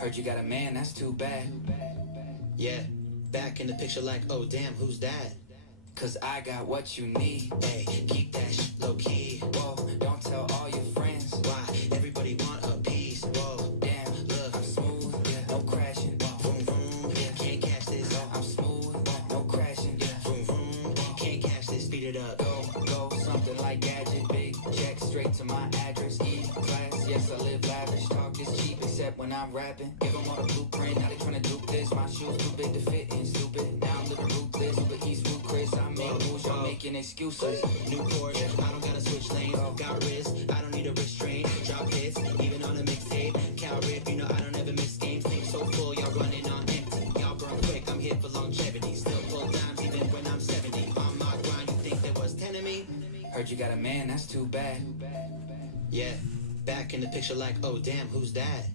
Heard you got a man, that's too bad. Yeah, back in the picture like, oh damn, who's that? Cause I got what you need. Hey, keep that shit low key. Whoa, don't tell all your friends. Why? Everybody want a piece. Whoa, Damn, look, I'm smooth, yeah, no crashing. vroom vroom, can't catch this. I'm smooth, no crashing. Yeah, Vroom vroom, can't catch this. Speed it up. go, something like gadget. Big check straight to my address. E-class, yes, I live lavish. Talk is cheap except when I'm rapping. Give them all the blueprint, now they tryna dupe this. My shoes too big to fit in, stupid. Now I'm living ruthless, Uber East, Food Chris. I make moves, y'all making excuses. New Porsche, I don't gotta switch lanes. Got wrist, I don't need a restraint. Drop hits, even on a mixtape. Cal Rip, you know I don't ever miss games. Think so full, y'all running on empty. Y'all burn quick, I'm here for longevity. Still full dimes even when I'm 70. On my grind, you think there was 10 of me? Heard you got a man, that's too bad. Yeah, back in the picture like, oh damn, who's that?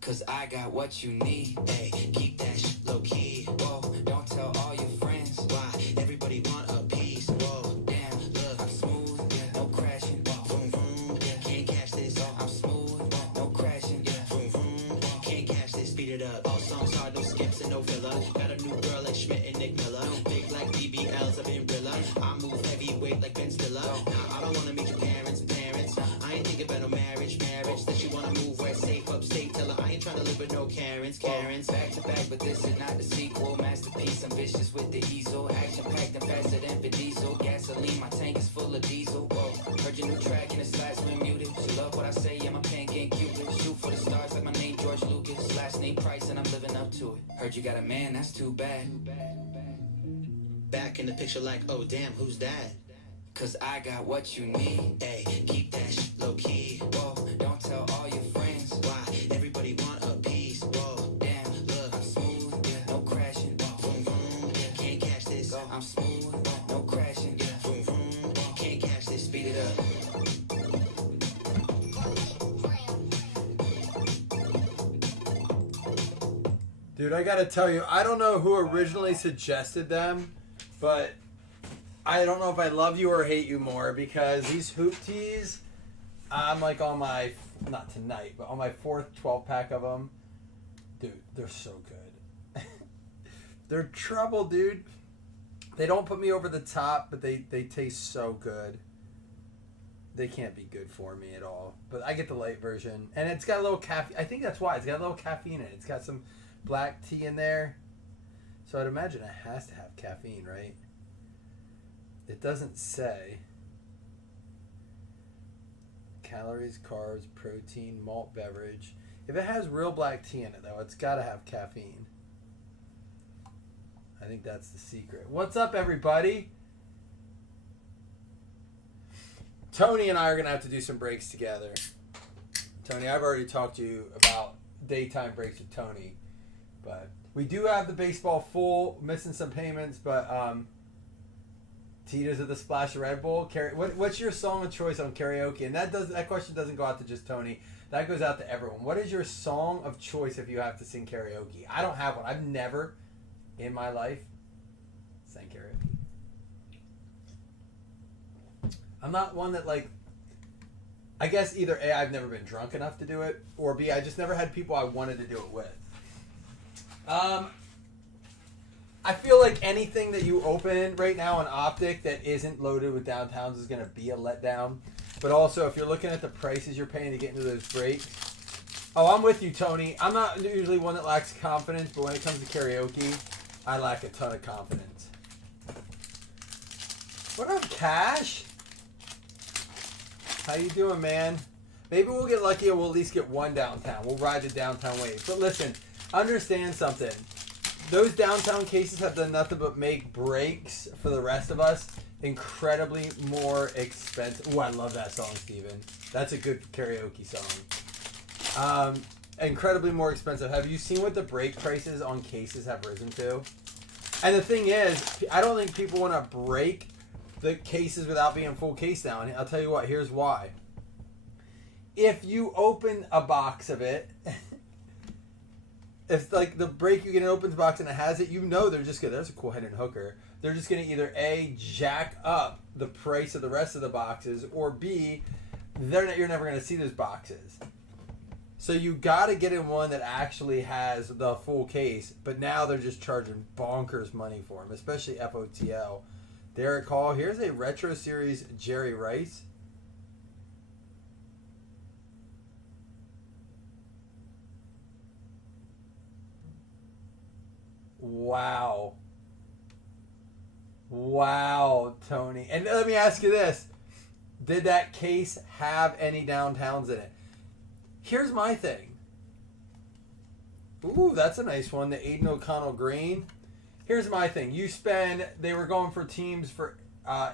Cause I got what you need. Hey, keep that shit low key. Whoa, don't tell all your friends. Why? Everybody want a piece. Whoa, Damn, look, I'm smooth, yeah, no crashing. vroom vroom, can't catch this. I'm smooth, no crashing. Yeah, Vroom vroom, can't catch this. Speed it up. All songs hard, no skips and no filler. Got a new girl like Schmidt and Nick Miller. Big like BBLs up in Rilla. I move heavyweight like Ben Stiller. Nah, I don't wanna meet your parents. I ain't thinking about no marriage. That you wanna move where safe upstate. Tell her I ain't trying to live with no Karens. back to back, but this is not the sequel. Masterpiece, I'm vicious with the easel. Action packed and faster than Vin Diesel. Gasoline, my tank is full of diesel. Whoa, heard your new track and the slides been muted. She love what I say, yeah, my pen getting Cupid. Shoot for the stars like my name George Lucas. Last name Price and I'm living up to it. Heard you got a man, that's too bad. Back in the picture like, oh damn, who's that? Cause I got what you need. Hey, keep that shit low key. Whoa, don't tell all your friends. Why? Everybody want a piece. Whoa, Damn, look, I'm smooth, yeah, no crashing. vroom vroom, can't catch this. I'm smooth, no crashing. Yeah, Vroom vroom, can't catch this. Speed it up. Dude, I gotta tell you, I don't know who originally suggested them, but I don't know if I love you or hate you more because these hoop tees, I'm like on my, not tonight, but on my fourth 12 pack of them. Dude, they're so good. They're trouble, dude. They don't put me over the top, but they taste so good. They can't be good for me at all. But I get the light version. And it's got a little caffeine. I think that's why. It's got a little caffeine in it. It's got some black tea in there. So I'd imagine it has to have caffeine, right? It doesn't say. Calories, carbs, protein, malt beverage. If it has real black tea in it, though, it's got to have caffeine. I think that's the secret. What's up, everybody? Tony and I are going to have to do some breaks together. Tony, I've already talked to you about daytime breaks with Tony. But we do have the baseball full, missing some payments, but Tito's of the Splash of Red Bull. What's your song of choice on karaoke? And that question doesn't go out to just Tony. That goes out to everyone. What is your song of choice if you have to sing karaoke? I don't have one. I've never in my life sang karaoke. I'm not one that I guess either A, I've never been drunk enough to do it, or B, I just never had people I wanted to do it with. I feel like anything that you open right now on Optic that isn't loaded with downtowns is going to be a letdown. But also, if you're looking at the prices you're paying to get into those breaks, oh, I'm with you, Tony. I'm not usually one that lacks confidence, but when it comes to karaoke, I lack a ton of confidence. What up, Cash? How you doing, man? Maybe we'll get lucky and we'll at least get one downtown. We'll ride the downtown wave. But listen, understand something. Those downtown cases have done nothing but make breaks for the rest of us incredibly more expensive. Oh, I love that song, Steven. That's a good karaoke song. Incredibly more expensive. Have you seen what the break prices on cases have risen to? And the thing is, I don't think people want to break the cases without being full case now. And I'll tell you what, here's why. If you open a box of it, if like the break you get an opens box and it has it, you know they're just gonna, there's a cool hidden hooker. They're just gonna either A, jack up the price of the rest of the boxes, or B, you're never gonna see those boxes. So you got to get in one that actually has the full case. But now they're just charging bonkers money for them, especially FOTL. Derek Hall. Here's a Retro Series Jerry Rice. Wow. Wow, Tony. And let me ask you this. Did that case have any downtowns in it? Here's my thing. Ooh, that's a nice one. The Aiden O'Connell green. Here's my thing. They were going for teams for,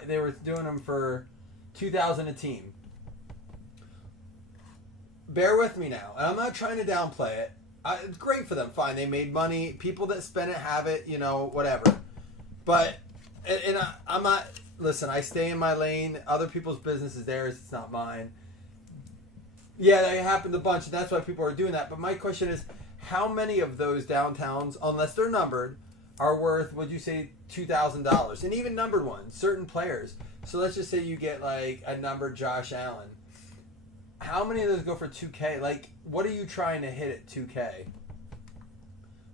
they were doing them for $2,000 a team. Bear with me now. And I'm not trying to downplay it. It's great for them. Fine. They made money. People that spend it have it, whatever. But, I'm not, listen, I stay in my lane. Other people's business is theirs. It's not mine. Yeah, that happened a bunch, and that's why people are doing that. But my question is, how many of those downtowns, unless they're numbered, are worth, would you say, $2,000? And even numbered ones, certain players. So let's just say you get, like, a numbered Josh Allen. How many of those go for $2K? Like, what are you trying to hit at $2K?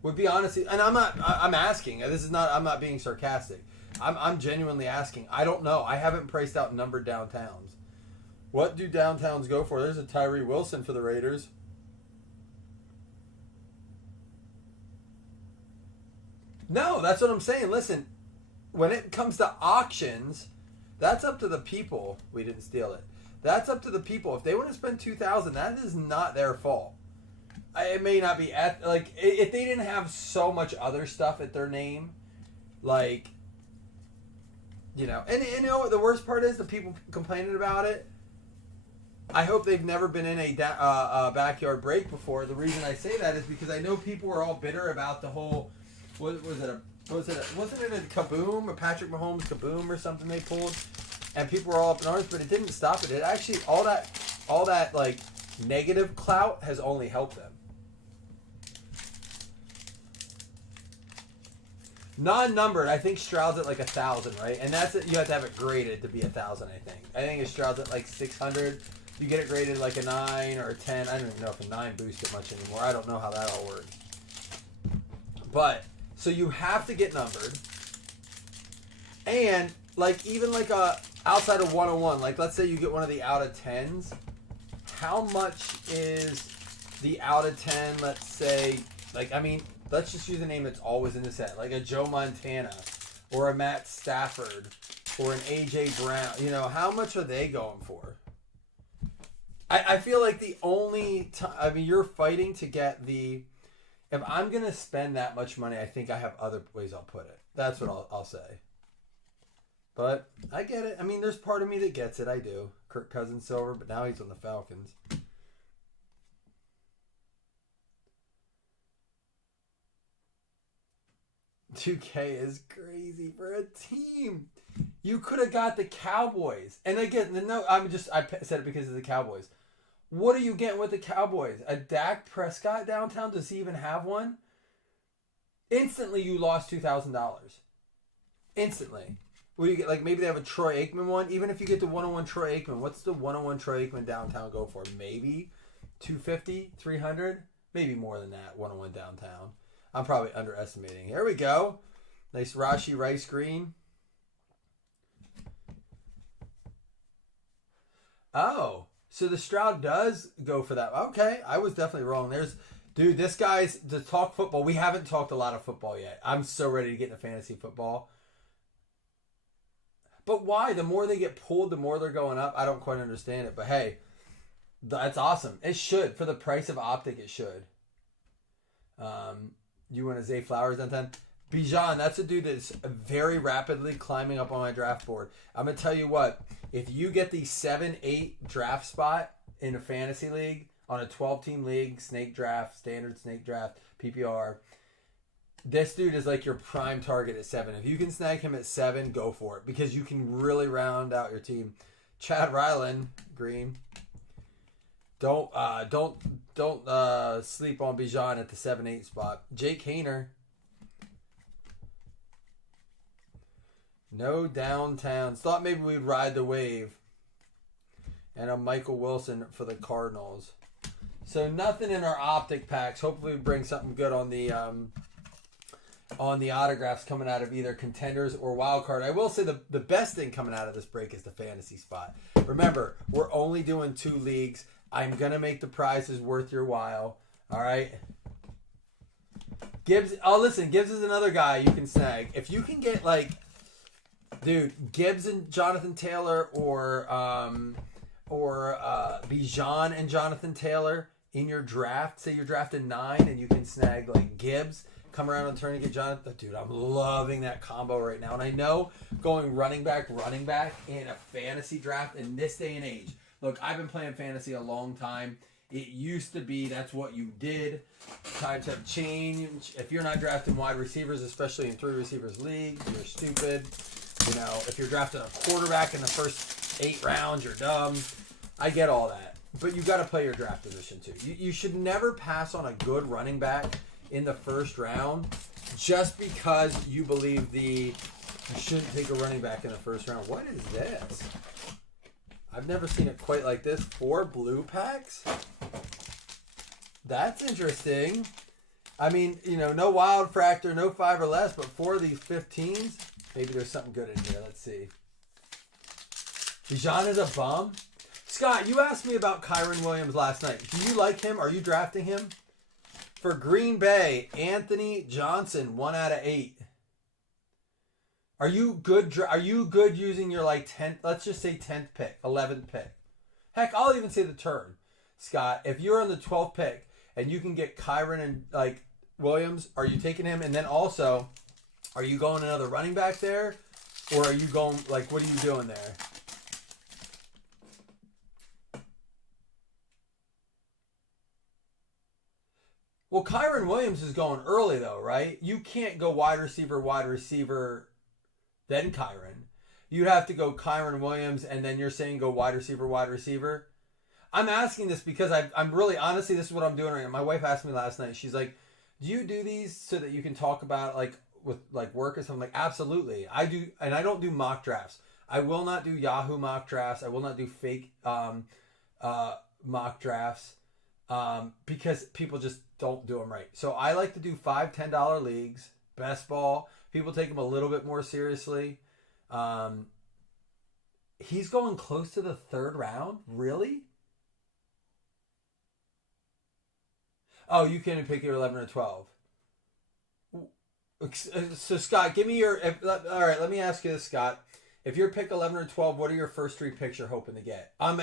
Would be honestly, and I'm asking. I'm not being sarcastic. I'm genuinely asking. I don't know. I haven't priced out numbered downtowns. What do downtowns go for? There's a Tyree Wilson for the Raiders. No, that's what I'm saying. Listen, when it comes to auctions, that's up to the people. We didn't steal it. That's up to the people. If they want to spend $2,000, that is not their fault. It may not be if they didn't have so much other stuff at their name, like, and you know what the worst part is? The people complaining about it. I hope they've never been in a backyard break before. The reason I say that is because I know people were all bitter about the whole. Wasn't it a kaboom, a Patrick Mahomes kaboom or something they pulled, and people were all up in arms, but it didn't stop it. It actually all that like negative clout has only helped them. Non-numbered, I think Stroud's at like 1,000, right? And that's it. You have to have it graded to be 1,000. I think if Stroud's at like 600, you get it graded like a 9 or a 10. I don't even know if a 9 boosts it much anymore. I don't know how that all works. But so you have to get numbered, and like even like a outside of 101, like let's say you get one of the out of 10s. How much is the out of 10? Let's say, like, I mean, let's just use a name that's always in the set, like a Joe Montana or a Matt Stafford or an A.J. Brown. How much are they going for? I feel like the only time, I mean, you're fighting to get the, if I'm going to spend that much money, I think I have other ways I'll put it. That's what I'll say. But I get it. I mean, there's part of me that gets it. I do. Kirk Cousins silver, but now he's on the Falcons. $2K is crazy for a team. You could have got the Cowboys. And again, I said it because of the Cowboys. What are you getting with the Cowboys? A Dak Prescott downtown? Does he even have one? Instantly, you lost $2,000. Instantly. What do you get? Like, maybe they have a Troy Aikman one. Even if you get the 101 Troy Aikman, what's the 101 Troy Aikman downtown go for? Maybe $250, $300? Maybe more than that, 101 downtown. I'm probably underestimating. Here we go. Nice Rashee Rice green. Oh, so the Stroud does go for that. Okay, I was definitely wrong. Dude, this guy's, to talk football, we haven't talked a lot of football yet. I'm so ready to get into fantasy football. But why? The more they get pulled, the more they're going up. I don't quite understand it. But hey, that's awesome. It should. For the price of Optic, it should. You want a Zay Flowers downtown? Bijan, that's a dude that's very rapidly climbing up on my draft board. I'm going to tell you what. If you get the 7-8 draft spot in a fantasy league, on a 12-team league, snake draft, standard snake draft, PPR, this dude is like your prime target at 7. If you can snag him at 7, go for it. Because you can really round out your team. Chad Ryland, green. Don't sleep on Bijan at the 7-8 spot. Jake Hayner. No downtowns. Thought maybe we'd ride the wave. And a Michael Wilson for the Cardinals. So nothing in our optic packs. Hopefully we bring something good on the autographs coming out of either contenders or wild card. I will say the best thing coming out of this break is the fantasy spot. Remember, we're only doing 2 leagues. I'm going to make the prizes worth your while. All right? Gibbs, listen, Gibbs is another guy you can snag. If you can get, like, dude, Gibbs and Jonathan Taylor or Bijan and Jonathan Taylor in your draft, say you're drafting 9 and you can snag, like, Gibbs, come around and turn and get Jonathan. Dude, I'm loving that combo right now. And I know going running back in a fantasy draft in this day and age. Look, I've been playing fantasy a long time. It used to be that's what you did. Times have changed. If you're not drafting wide receivers, especially in 3 receivers leagues, you're stupid. You know, if you're drafting a quarterback in the first 8 rounds, you're dumb. I get all that. But you got to play your draft position too. You should never pass on a good running back in the first round just because you believe you shouldn't take a running back in the first round. What is this? I've never seen it quite like this. 4 blue packs? That's interesting. I mean, you know, no wild fractor, no 5 or less, but 4 of these 15s. Maybe there's something good in here. Let's see. Bijan is a bum. Scott, you asked me about Kyren Williams last night. Do you like him? Are you drafting him? For Green Bay, Anthony Johnson, 1 out of 8. Are you good? Are you good using your, like, 10th? Let's just say 10th pick, 11th pick. Heck, I'll even say the turn. Scott, if you're on the 12th pick and you can get Kyren and, like, Williams, are you taking him? And then also, are you going another running back there, or are you going, like, what are you doing there? Well, Kyren Williams is going early, though, right? You can't go wide receiver, then Kyren. You'd have to go Kyren Williams, and then you're saying go wide receiver. I'm asking this because I'm really, honestly, this is what I'm doing right now. My wife asked me last night. She's like, do you do these so that you can talk about, like, with, like, work or something? I'm like, absolutely. I do, and I don't do mock drafts. I will not do Yahoo mock drafts. I will not do fake mock drafts because people just don't do them right. So I like to do $5, $10 leagues, best ball. People take them a little bit more seriously. He's going close to the 3rd round? Really? Oh, you can't pick your 11 or 12. So, Scott, give me your... all right, let me ask you this, Scott. If you're pick 11 or 12, what are your first 3 picks you're hoping to get? I'm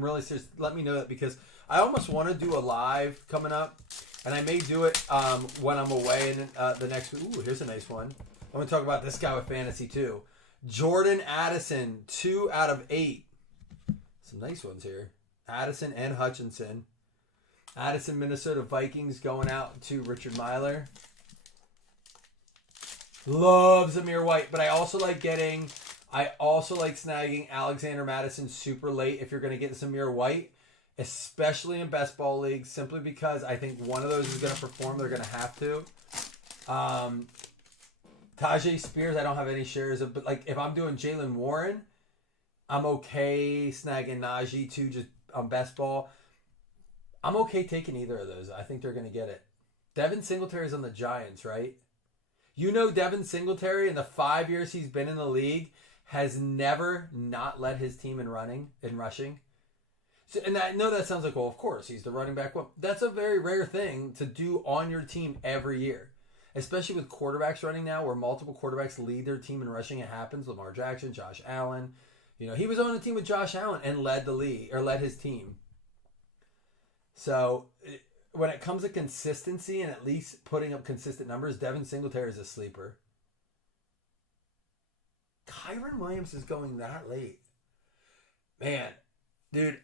really serious. Let me know that because I almost want to do a live coming up, and I may do it when I'm away in the next week. Ooh, here's a nice one. I'm going to talk about this guy with fantasy too. Jordan Addison, 2 out of 8. Some nice ones here. Addison and Hutchinson. Addison, Minnesota Vikings going out to Richard Myler. Love Zamir White, but I also like snagging Alexander Madison super late if you're going to get Zamir White, especially in best ball leagues, simply because I think one of those is going to perform. They're going to have to. Tajay Spears, I don't have any shares of, but, like, if I'm doing Jalen Warren, I'm okay snagging Najee too, just on best ball. I'm okay taking either of those. I think they're going to get it. Devin Singletary's on the Giants, right? You know, Devin Singletary, in the 5 years he's been in the league, has never not led his team in rushing. So, and I know that sounds like, well, of course, he's the running back. Well, that's a very rare thing to do on your team every year, especially with quarterbacks running now, where multiple quarterbacks lead their team in rushing. It happens. Lamar Jackson, Josh Allen. You know, he was on a team with Josh Allen and led his team. So when it comes to consistency and at least putting up consistent numbers, Devin Singletary is a sleeper. Kyren Williams is going that late. Man, dude,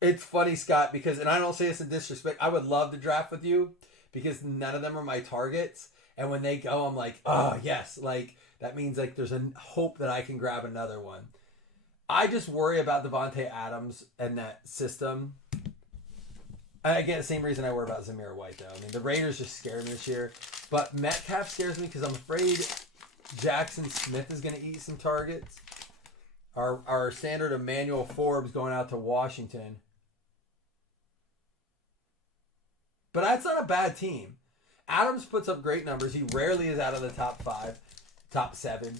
it's funny, Scott, because, and I don't say this in disrespect, I would love to draft with you because none of them are my targets. And when they go, I'm like, oh, yes. Like, that means, like, there's a hope that I can grab another one. I just worry about Devontae Adams and that system. I get the same reason I worry about Zamir White, though. I mean, the Raiders just scare me this year. But Metcalf scares me because I'm afraid Jackson Smith is going to eat some targets. Our standard Emmanuel Forbes going out to Washington. But that's not a bad team. Adams puts up great numbers. He rarely is out of the top 5, top 7.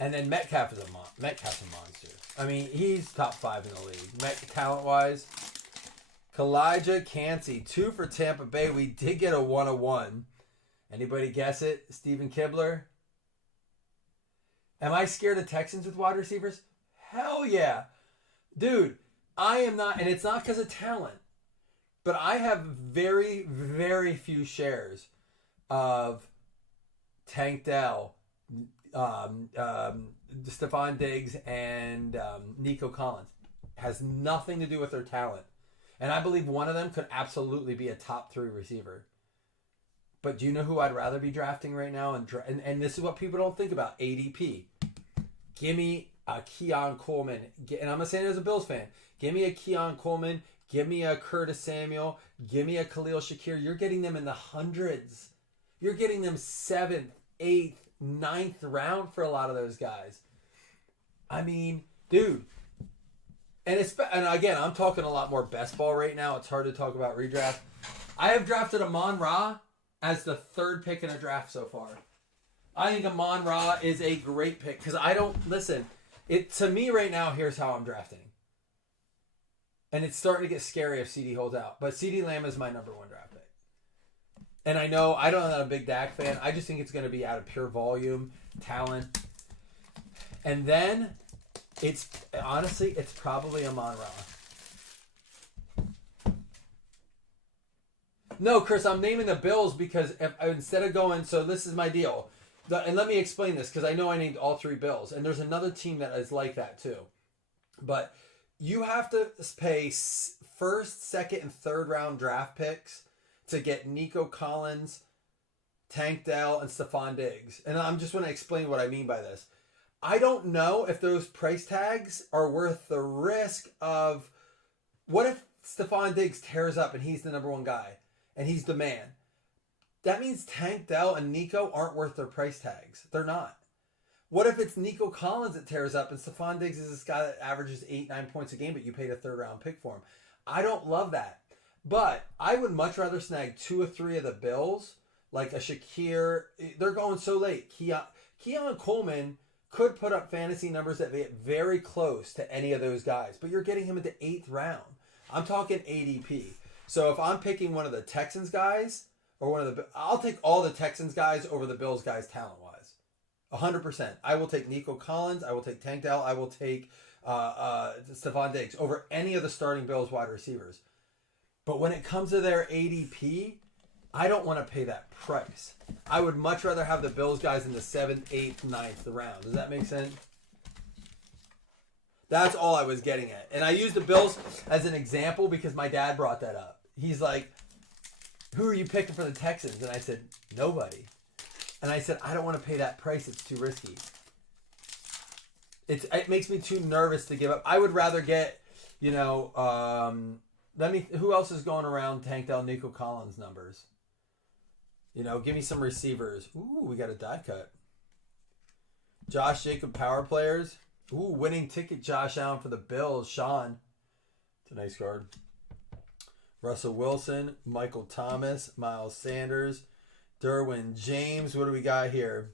And then Metcalf's a monster. I mean, he's top 5 in the league. Talent-wise. Kalijah Cansey, 2 for Tampa Bay. We did get a 101. Anybody guess it? Stephen Kibler? Am I scared of Texans with wide receivers? Hell yeah. Dude, I am not, and it's not because of talent, but I have very, very few shares of Tank Dell, Stephon Diggs, and Nico Collins. Has nothing to do with their talent. And I believe one of them could absolutely be a top 3 receiver. But do you know who I'd rather be drafting right now? And this is what people don't think about. ADP. Give me a Keon Coleman. And I'm not saying it as a Bills fan. Give me a Keon Coleman. Give me a Curtis Samuel. Give me a Khalil Shakir. You're getting them in the hundreds. You're getting them 7th, 8th, 9th round for a lot of those guys. I mean, dude. And again, I'm talking a lot more best ball right now. It's hard to talk about redraft. I have drafted Amon-Ra as the 3rd pick in a draft so far. I think Amon-Ra is a great pick because I don't listen. To me right now, here's how I'm drafting. And it's starting to get scary if CD holds out. But CD Lamb is my number 1 draft pick. And I know I'm not a big Dak fan. I just think it's going to be out of pure volume, talent. And then it's probably Amon-Ra. No, Chris, I'm naming the Bills because instead of going, so this is my deal. And let me explain this because I know I named all 3 Bills. And there's another team that is like that too. But you have to pay 1st, 2nd, and 3rd round draft picks to get Nico Collins, Tank Dell, and Stephon Diggs. And I'm just going to explain what I mean by this. I don't know if those price tags are worth the risk of what if Stephon Diggs tears up and he's the number 1 guy and he's the man. That means Tank Dell and Nico aren't worth their price tags. They're not. What if it's Nico Collins that tears up and Stephon Diggs is this guy that averages 8-9 points a game, but you paid a 3rd round pick for him? I don't love that. But I would much rather snag 2 or 3 of the Bills, like a Shakir. They're going so late. Keon Coleman could put up fantasy numbers that get very close to any of those guys, but you're getting him in the 8th round. I'm talking ADP. So if I'm picking one of the Texans guys, I'll take all the Texans guys over the Bills guys talent-wise. 100%. I will take Nico Collins. I will take Tank Dell. I will take Stephon Diggs over any of the starting Bills wide receivers. But when it comes to their ADP, I don't want to pay that price. I would much rather have the Bills guys in the 7th, 8th, 9th round. Does that make sense? That's all I was getting at. And I used the Bills as an example because my dad brought that up. He's like, who are you picking for the Texans? And I said, nobody. And I said, I don't want to pay that price. It's too risky. It makes me too nervous to give up. I would rather get, who else is going around Tank Dell, Nico Collins numbers? Give me some receivers. Ooh, we got a die cut. Josh Jacob power players. Ooh, winning ticket Josh Allen for the Bills. Sean. It's a nice card. Russell Wilson, Michael Thomas, Miles Sanders, Derwin James. What do we got here?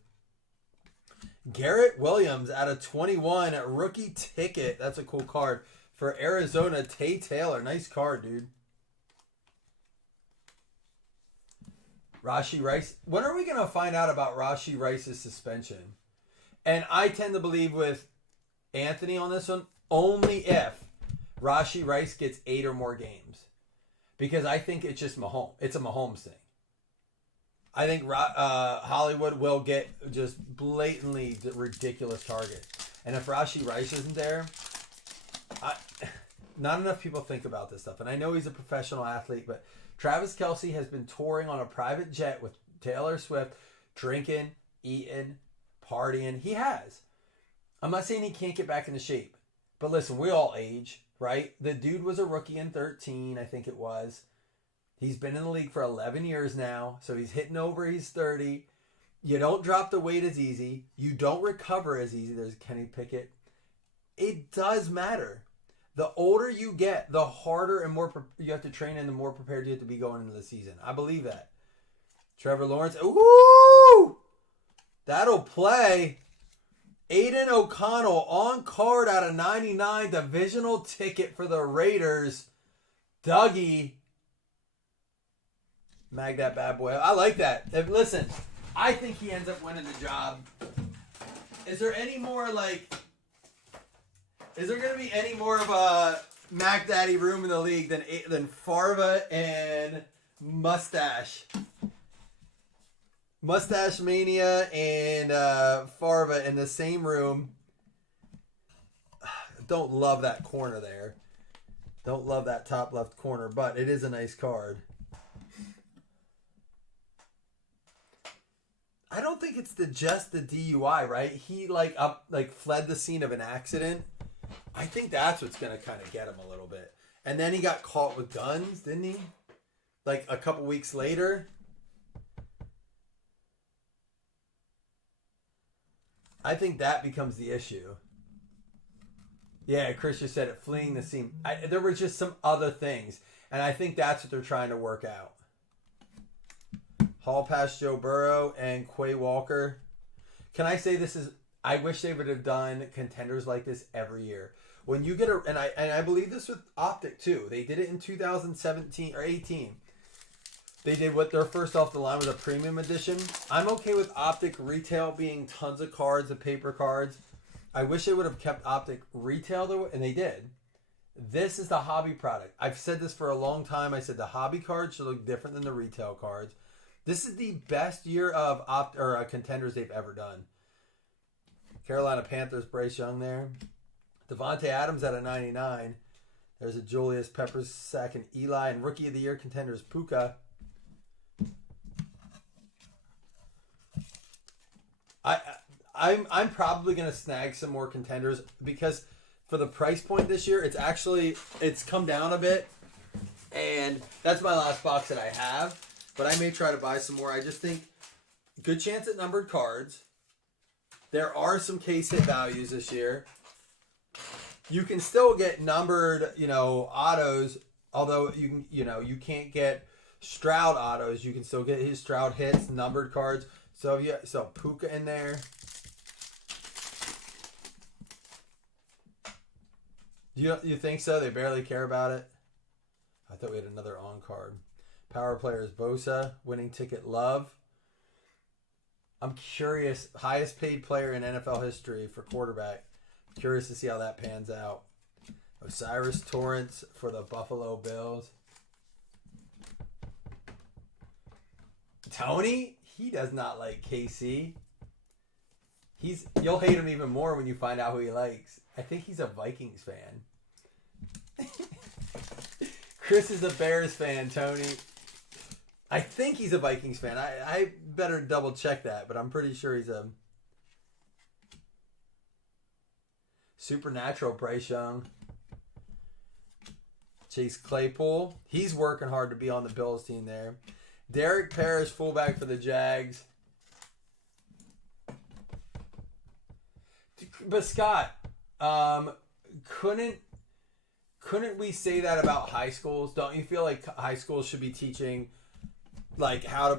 Garrett Williams out of 21 rookie ticket. That's a cool card. For Arizona, Tay Taylor. Nice card, dude. Rashee Rice. When are we going to find out about Rashee Rice's suspension? And I tend to believe with Anthony on this one, only if Rashee Rice gets 8 or more games. Because I think it's just Mahomes. It's a Mahomes thing. I think Hollywood will get just blatantly ridiculous targets. And if Rashee Rice isn't there, not enough people think about this stuff. And I know he's a professional athlete, but Travis Kelce has been touring on a private jet with Taylor Swift, drinking, eating, partying. He has. I'm not saying he can't get back into shape. But listen, we all age, right? The dude was a rookie in 13, I think it was. He's been in the league for 11 years now, so he's hitting over, he's 30. You don't drop the weight as easy. You don't recover as easy. There's Kenny Pickett. It does matter. The older you get, the harder and more you have to train and the more prepared you have to be going into the season. I believe that. Trevor Lawrence. Ooh! That'll play. Aiden O'Connell on card out of 99. Divisional ticket for the Raiders. Dougie. Mag that bad boy. I like that. Listen, I think he ends up winning the job. Is there any more like... Is there going to be any more of a Mac Daddy room in the league than Farva and Mustache? Mustache Mania and Farva in the same room. Don't love that corner there. Don't love that top left corner, but it is a nice card. I don't think it's just the DUI, right? He fled the scene of an accident. I think that's what's going to kind of get him a little bit. And then he got caught with guns, didn't he? Like a couple weeks later. I think that becomes the issue. Yeah, Chris just said it, fleeing the scene. There were just some other things. And I think that's what they're trying to work out. Hall pass Joe Burrow and Quay Walker. Can I say this is... I wish they would have done contenders like this every year. When you get and I believe this with Optic too. They did it in 2017 or 18. They did what their first off the line was a premium edition. I'm okay with Optic retail being tons of cards, of paper cards. I wish they would have kept Optic retail though, and they did. This is the hobby product. I've said this for a long time. I said the hobby cards should look different than the retail cards. This is the best year of contenders they've ever done. Carolina Panthers, Bryce Young there. Devontae Adams at a 99. There's a Julius Peppers second, Eli, and Rookie of the Year contenders, Puka. I'm probably going to snag some more contenders because for the price point this year, it's come down a bit. And that's my last box that I have. But I may try to buy some more. I just think good chance at numbered cards. There are some case hit values this year. You can still get numbered, autos. Although you can't get Stroud autos. You can still get his Stroud hits, numbered cards. So Puka in there. You think so? They barely care about it. I thought we had another on card. Power players Bosa, winning ticket Love. I'm curious, highest paid player in NFL history for quarterback. Curious to see how that pans out. Osiris Torrance for the Buffalo Bills. Tony, he does not like KC. You'll hate him even more when you find out who he likes. I think he's a Vikings fan. Chris is a Bears fan, Tony. I think he's a Vikings fan. I better double check that, but I'm pretty sure he's a Supernatural Bryce Young. Chase Claypool. He's working hard to be on the Bills team there. Derek Parrish, fullback for the Jags. But Scott, couldn't we say that about high schools? Don't you feel like high schools should be teaching like how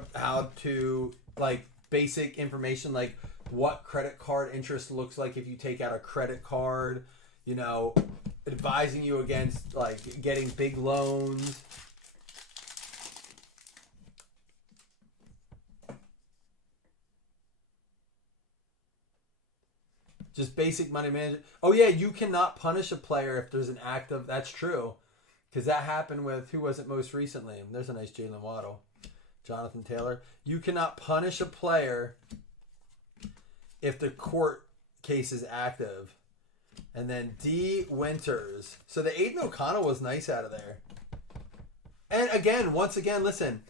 to like basic information, like what credit card interest looks like if you take out a credit card, advising you against like getting big loans. Just basic money management. Oh yeah, you cannot punish a player if there's an act of... That's true. Because that happened with... Who was it most recently? There's a nice Jalen Waddle. Jonathan Taylor. You cannot punish a player if the court case is active. And then D. Winters. So the Aiden O'Connell was nice out of there. And again, once again, listen.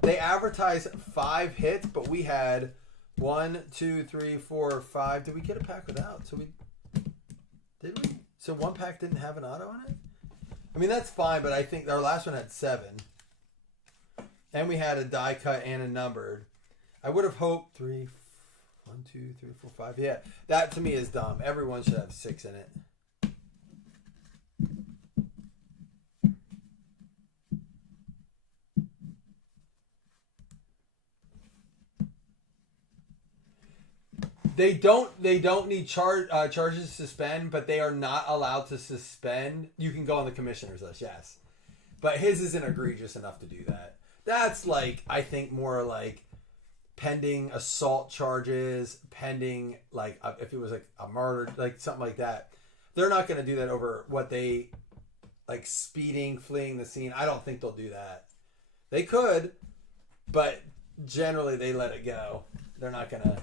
They advertised 5 hits, but we had... 1, 2, 3, 4, 5. Did we get a pack without? Did we? So one pack didn't have an auto on it? I mean, that's fine, but I think our last one had 7. And we had a die cut and a numbered. I would have hoped 1, 2, 3, 4, 5. Yeah, that to me is dumb. Everyone should have 6 in it. They don't need charges to suspend, but they are not allowed to suspend. You can go on the commissioner's list, yes, but his isn't egregious enough to do that. That's like, I think, more like pending assault charges, pending like if it was like a murder, like something like that. They're not going to do that over what they like speeding, fleeing the scene. I don't think they'll do that. They could, but generally they let it go. They're not going to.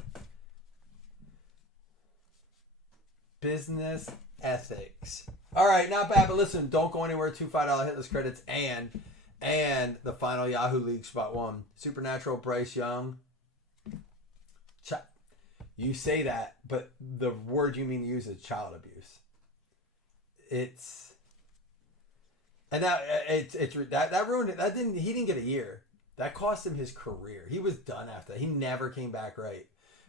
Business ethics. All right, not bad, but listen, don't go anywhere. $2 $5 hitless credits and the final Yahoo League spot one. Supernatural Bryce Young. You say that, but the word you mean to use is child abuse. That ruined it. He didn't get a year. That cost him his career. He was done after that. He never came back right.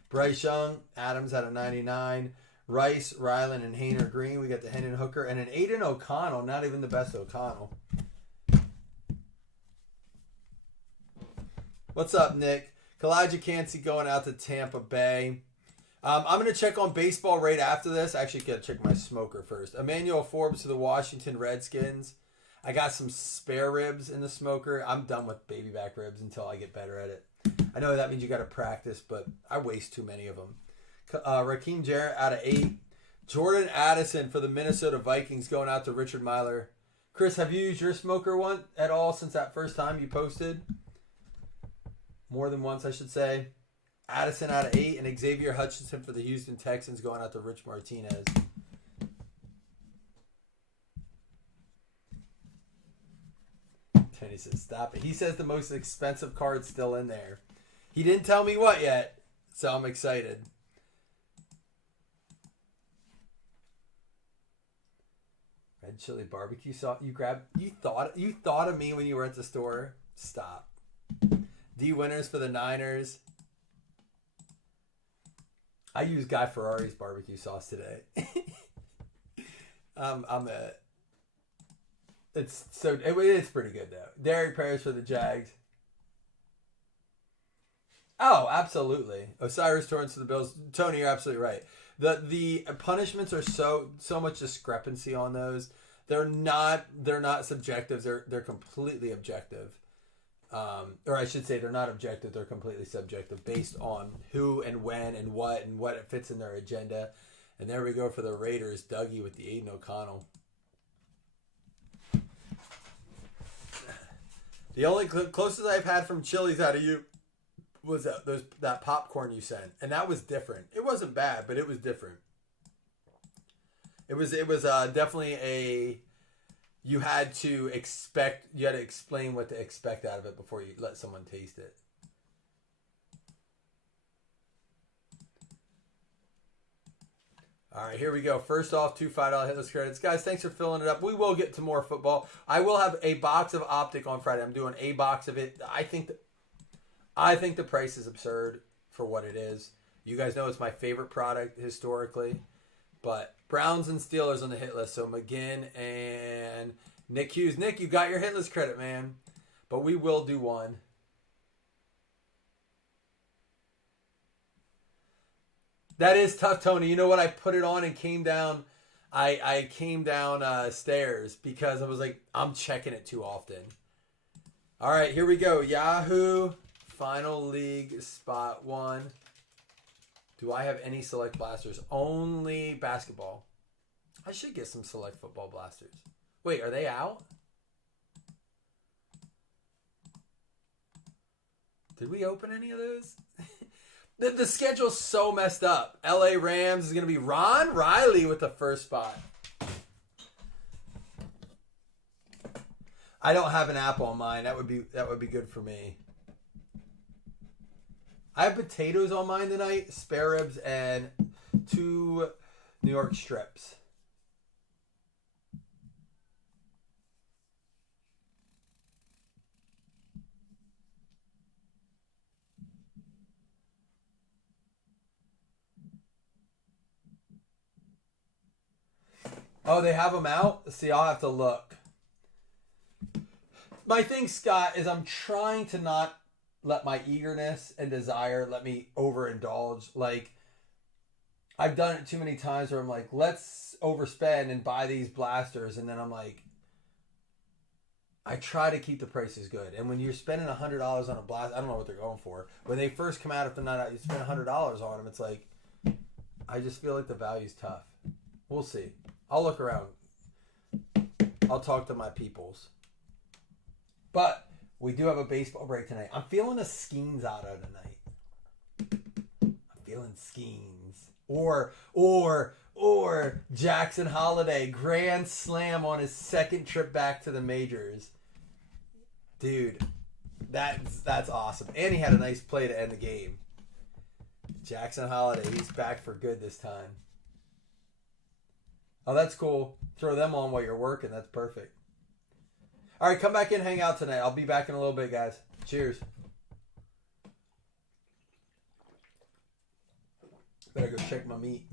Bryce Young, Adams had a 99. Rice, Ryland, and Hayner Green. We got the Hendon Hooker and an Aiden O'Connell. Not even the best O'Connell. What's up, Nick? Kalijah Cansey going out to Tampa Bay. I'm going to check on baseball right after this. I actually got to check my smoker first. Emmanuel Forbes to the Washington Redskins. I got some spare ribs in the smoker. I'm done with baby back ribs until I get better at it. I know that means you got to practice, but I waste too many of them. Raheem Jarrett out of 8. Jordan Addison for the Minnesota Vikings going out to Richard Myler. Chris, have you used your smoker one at all since that first time you posted? More than once, I should say. Addison out of 8 and Xavier Hutchinson for the Houston Texans going out to Rich Martinez. Tony says, stop it. He says the most expensive card's still in there. He didn't tell me what yet, so I'm excited. Red chili barbecue sauce. You thought of me when you were at the store. Stop. D Winners for the Niners. I used Guy Ferrari's barbecue sauce today. It's pretty good though. Derek Paris for the Jags. Oh, absolutely. Osiris Torrance for the Bills. Tony, you're absolutely right. The punishments are so much discrepancy on those. They're not subjective. They're completely objective. Or I should say they're not objective. They're completely subjective based on who and when and what it fits in their agenda. And there we go for the Raiders. Dougie with the Aiden O'Connell. The only closest I've had from Chili's out of you was that popcorn you sent, and that was different. It wasn't bad, but it was different. It was definitely you had to explain what to expect out of it before you let someone taste it. All right, here we go. First off, $2 $5 hitless credits. Guys, thanks for filling it up. We will get to more football. I will have a box of Optic on Friday. I'm doing a box of it. I think the price is absurd for what it is. You guys know it's my favorite product historically. But Browns and Steelers on the hit list. So McGinn and Nick Hughes. Nick, you got your hit list credit, man. But we will do one. That is tough, Tony. You know what? I put it on and came down. I came down stairs because I was like, I'm checking it too often. All right, here we go. Yahoo Final League Spot 1. Do I have any Select Blasters? Only basketball. I should get some Select Football Blasters. Wait, are they out? Did we open any of those? The schedule's so messed up. LA Rams is going to be Ron Riley with the first spot. I don't have an app on mine. That would be good for me. I have potatoes on mine tonight, spare ribs, and 2 New York strips. Oh, they have them out? See, I'll have to look. My thing, Scott, is I'm trying to not let my eagerness and desire let me overindulge. Like, I've done it too many times where I'm like, let's overspend and buy these blasters, and then I'm like, I try to keep the prices good. And when you're spending $100 on a blast, I don't know what they're going for. When they first come out, if they're not out, you spend $100 on them. It's like, I just feel like the value's tough. We'll see. I'll look around. I'll talk to my peoples. But we do have a baseball break tonight. I'm feeling a Skeens auto tonight. I'm feeling Skeens. Or Jackson Holiday grand slam on his second trip back to the majors. Dude, that's awesome. And he had a nice play to end the game. Jackson Holiday, he's back for good this time. Oh, that's cool. Throw them on while you're working. That's perfect. All right, come back in, hang out tonight. I'll be back in a little bit, guys. Cheers. Better go check my meat.